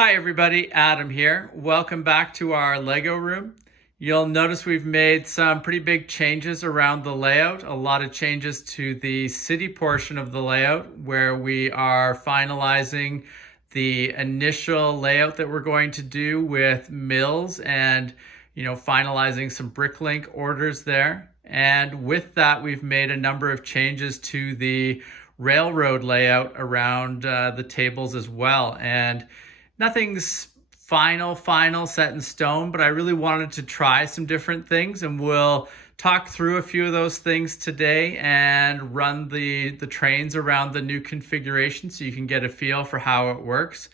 Hi everybody, Adam here. Welcome back to our Lego room. You'll notice we've made some pretty big changes around the layout, a lot of changes to the city portion of the layout where we are finalizing the initial layout that we're going to do with mills and finalizing some bricklink orders there. And with that, we've made a number of changes to the railroad layout around the tables as well. And nothing's final set in stone, but I really wanted to try some different things, and we'll talk through a few of those things today and run the trains around the new configuration so you can get a feel for how it works.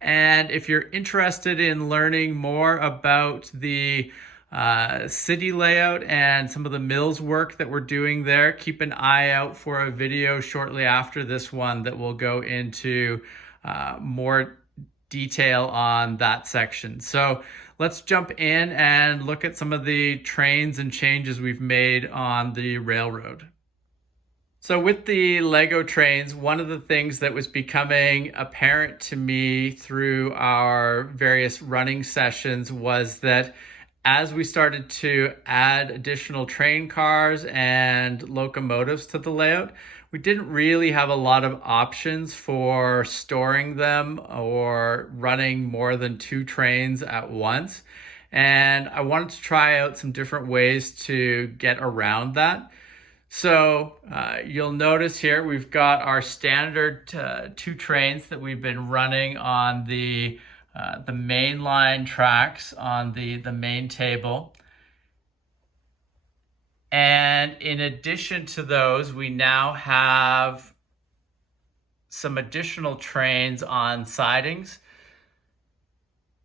And if you're interested in learning more about the city layout and some of the mills work that we're doing there, keep an eye out for a video shortly after this one that will go into more detail on that section. So let's jump in and look at some of the trains and changes we've made on the railroad. So with the Lego trains, one of the things that was becoming apparent to me through our various running sessions was that as we started to add additional train cars and locomotives to the layout, we didn't really have a lot of options for storing them or running more than two trains at once. And I wanted to try out some different ways to get around that. So you'll notice here we've got our standard two trains that we've been running on the main line tracks on the main table. And in addition to those, we now have some additional trains on sidings.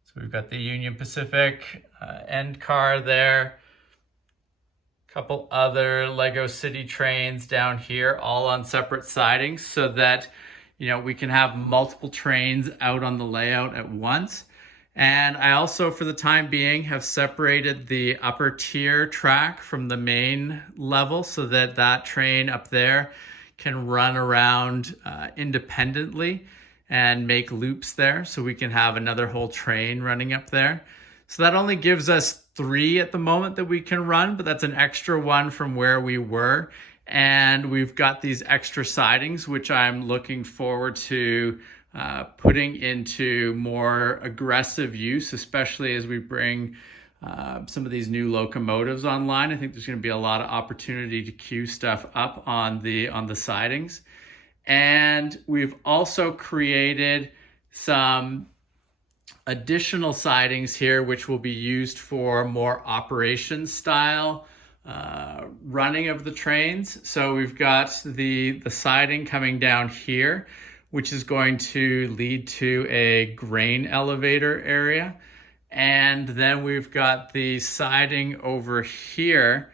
So we've got the Union Pacific end car there, a couple other Lego City trains down here, all on separate sidings so that we can have multiple trains out on the layout at once. And I also, for the time being, have separated the upper tier track from the main level so that that train up there can run around independently and make loops there. So we can have another whole train running up there. So that only gives us 3 at the moment that we can run, but that's an extra one from where we were. And we've got these extra sidings, which I'm looking forward to putting into more aggressive use, especially as we bring some of these new locomotives online. I think there's going to be a lot of opportunity to queue stuff up on the sidings. And we've also created some additional sidings here, which will be used for more operation style running of the trains. So we've got the siding coming down here, which is going to lead to a grain elevator area. And then we've got the siding over here,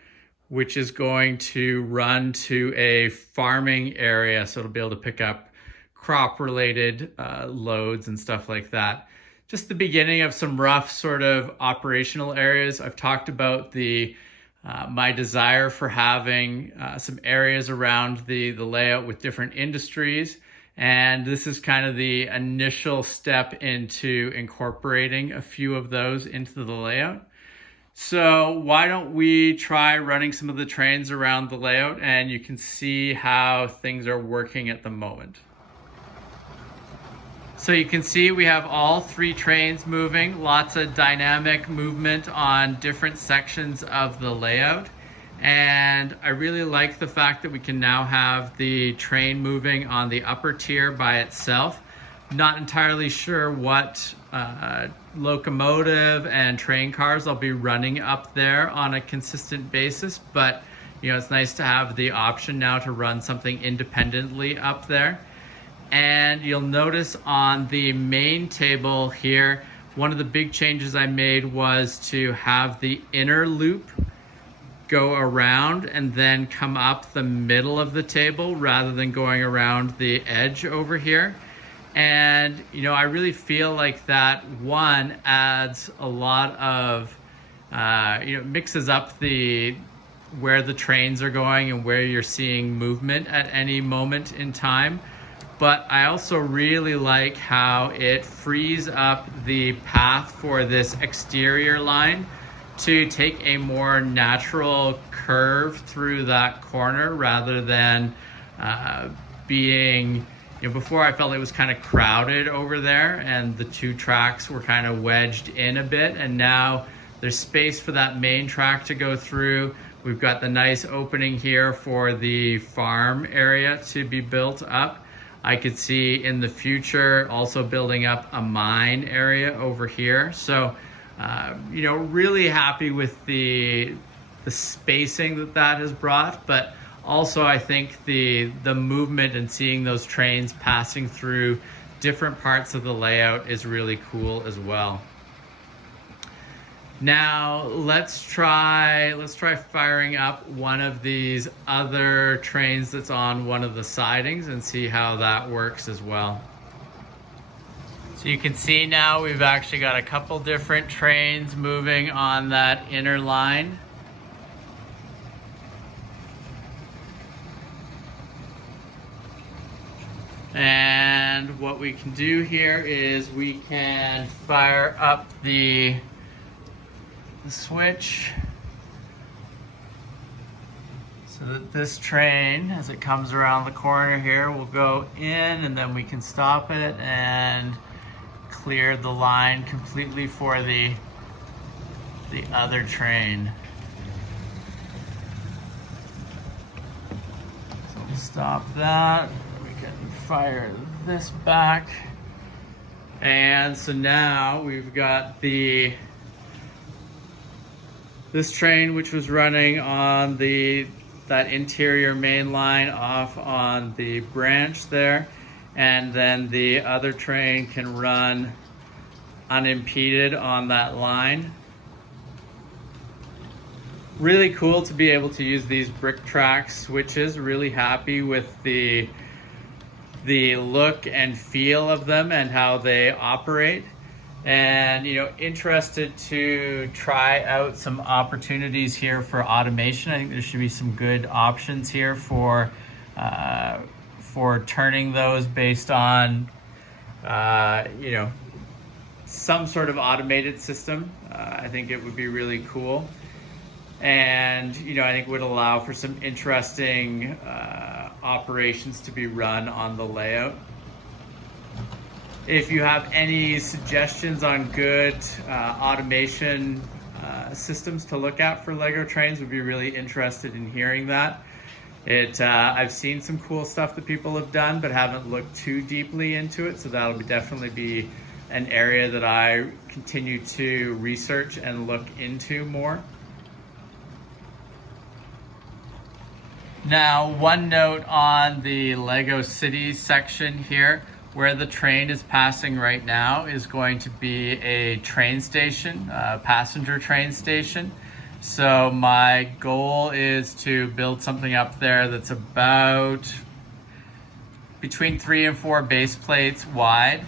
which is going to run to a farming area. So it'll be able to pick up crop related loads and stuff like that. Just the beginning of some rough sort of operational areas. I've talked about my desire for having some areas around the layout with different industries. And this is kind of the initial step into incorporating a few of those into the layout. So why don't we try running some of the trains around the layout, and you can see how things are working at the moment. So you can see we have all 3 trains moving, lots of dynamic movement on different sections of the layout. And I really like the fact that we can now have the train moving on the upper tier by itself. Not entirely sure what locomotive and train cars I'll be running up there on a consistent basis, but it's nice to have the option now to run something independently up there. And you'll notice on the main table here, one of the big changes I made was to have the inner loop go around and then come up the middle of the table rather than going around the edge over here. And I really feel like that one adds a lot of mixes up where the trains are going and where you're seeing movement at any moment in time, but I also really like how it frees up the path for this exterior line to take a more natural curve through that corner rather than being, before I felt it was kind of crowded over there and the two tracks were kind of wedged in a bit, and now there's space for that main track to go through. We've got the nice opening here for the farm area to be built up. I could see in the future also building up a mine area over here. So, really happy with the spacing that has brought, but also I think the movement and seeing those trains passing through different parts of the layout is really cool as well. Now let's try firing up one of these other trains that's on one of the sidings and see how that works as well. So you can see now we've actually got a couple different trains moving on that inner line. And what we can do here is we can fire up the switch so that this train, as it comes around the corner here, will go in, and then we can stop it and clear the line completely for the other train. So we'll stop that. We can fire this back. And so now we've got this train, which was running on that interior main line off on the branch there, and then the other train can run unimpeded on that line. Really cool to be able to use these brick track switches. Really happy with the look and feel of them and how they operate. And interested to try out some opportunities here for automation. I think there should be some good options here for turning those based on some sort of automated system. I think it would be really cool, and I think would allow for some interesting operations to be run on the layout. If you have any suggestions on good automation systems to look at for Lego trains, would be really interested in hearing that. I've seen some cool stuff that people have done, but haven't looked too deeply into it, so that'll definitely be an area that I continue to research and look into more. Now, one note on the Lego Cities section here. Where the train is passing right now is going to be a train station, a passenger train station. So my goal is to build something up there that's about between 3 and 4 base plates wide,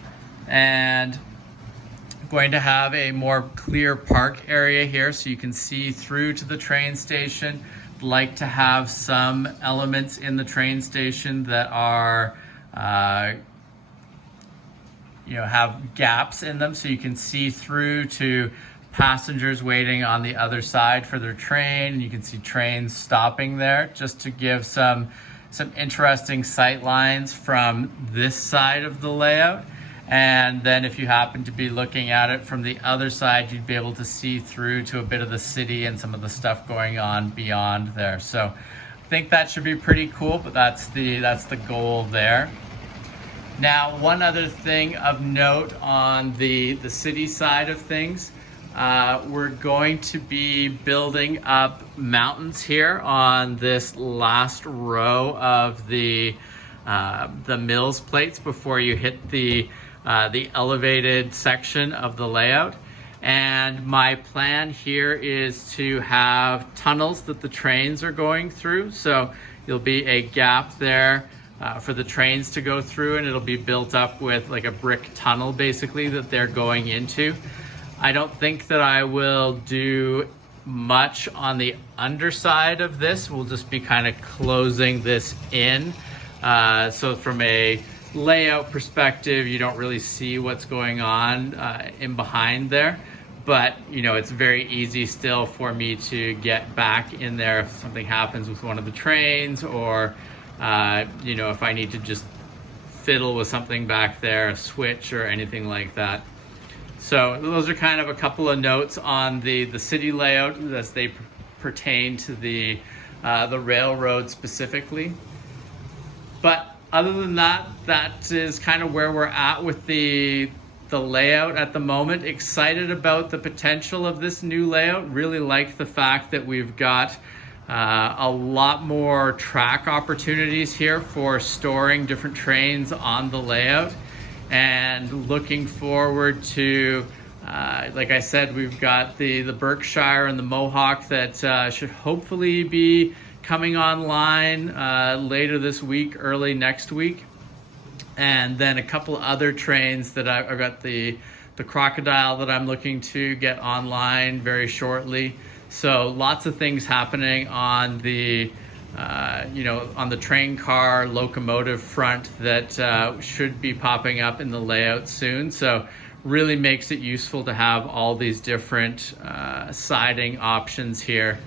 and I'm going to have a more clear park area here so you can see through to the train station. I'd like to have some elements in the train station that are have gaps in them so you can see through to passengers waiting on the other side for their train, and you can see trains stopping there, just to give some interesting sight lines from this side of the layout. And then if you happen to be looking at it from the other side, you'd be able to see through to a bit of the city and some of the stuff going on beyond there. So I think that should be pretty cool, but that's the goal there. Now, one other thing of note on the city side of things, we're going to be building up mountains here on this last row of the mills plates before you hit the elevated section of the layout. And my plan here is to have tunnels that the trains are going through. So there'll be a gap there for the trains to go through, and it'll be built up with like a brick tunnel basically that they're going into. I don't think that I will do much on the underside of this. We'll just be kind of closing this in. So from a layout perspective, you don't really see what's going on in behind there. But, you know, it's very easy still for me to get back in there if something happens with one of the trains, or, you know, if I need to just fiddle with something back there, a switch or anything like that. So those are kind of a couple of notes on the city layout as they pertain to the railroad specifically. But other than that, that is kind of where we're at with the layout at the moment. Excited about the potential of this new layout. Really like the fact that we've got a lot more track opportunities here for storing different trains on the layout, and looking forward to, like I said, we've got the Berkshire and the Mohawk that should hopefully be coming online later this week, early next week. And then a couple other trains that I've got the Crocodile that I'm looking to get online very shortly. So lots of things happening on the you know, on the train car locomotive front that should be popping up in the layout soon. So really makes it useful to have all these different siding options here.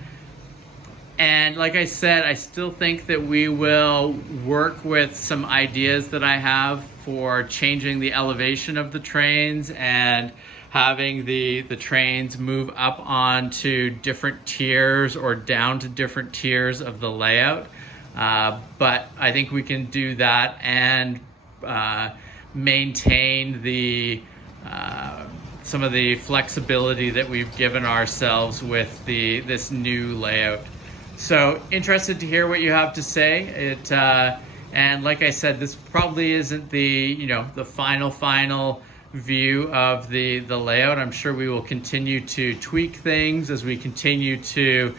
And like I said, I still think that we will work with some ideas that I have for changing the elevation of the trains and having the trains move up onto different tiers or down to different tiers of the layout. But I think we can do that and maintain the some of the flexibility that we've given ourselves with this new layout. So interested to hear what you have to say. And like I said, this probably isn't the final view of the layout. I'm sure we will continue to tweak things as we continue to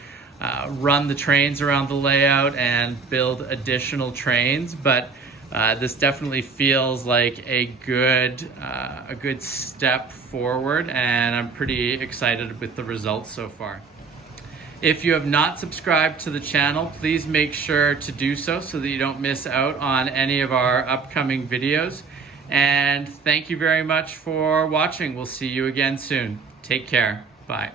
run the trains around the layout and build additional trains. But this definitely feels like a good step forward, and I'm pretty excited with the results so far. If you have not subscribed to the channel, please make sure to do so that you don't miss out on any of our upcoming videos. And thank you very much for watching. We'll see you again soon. Take care. Bye.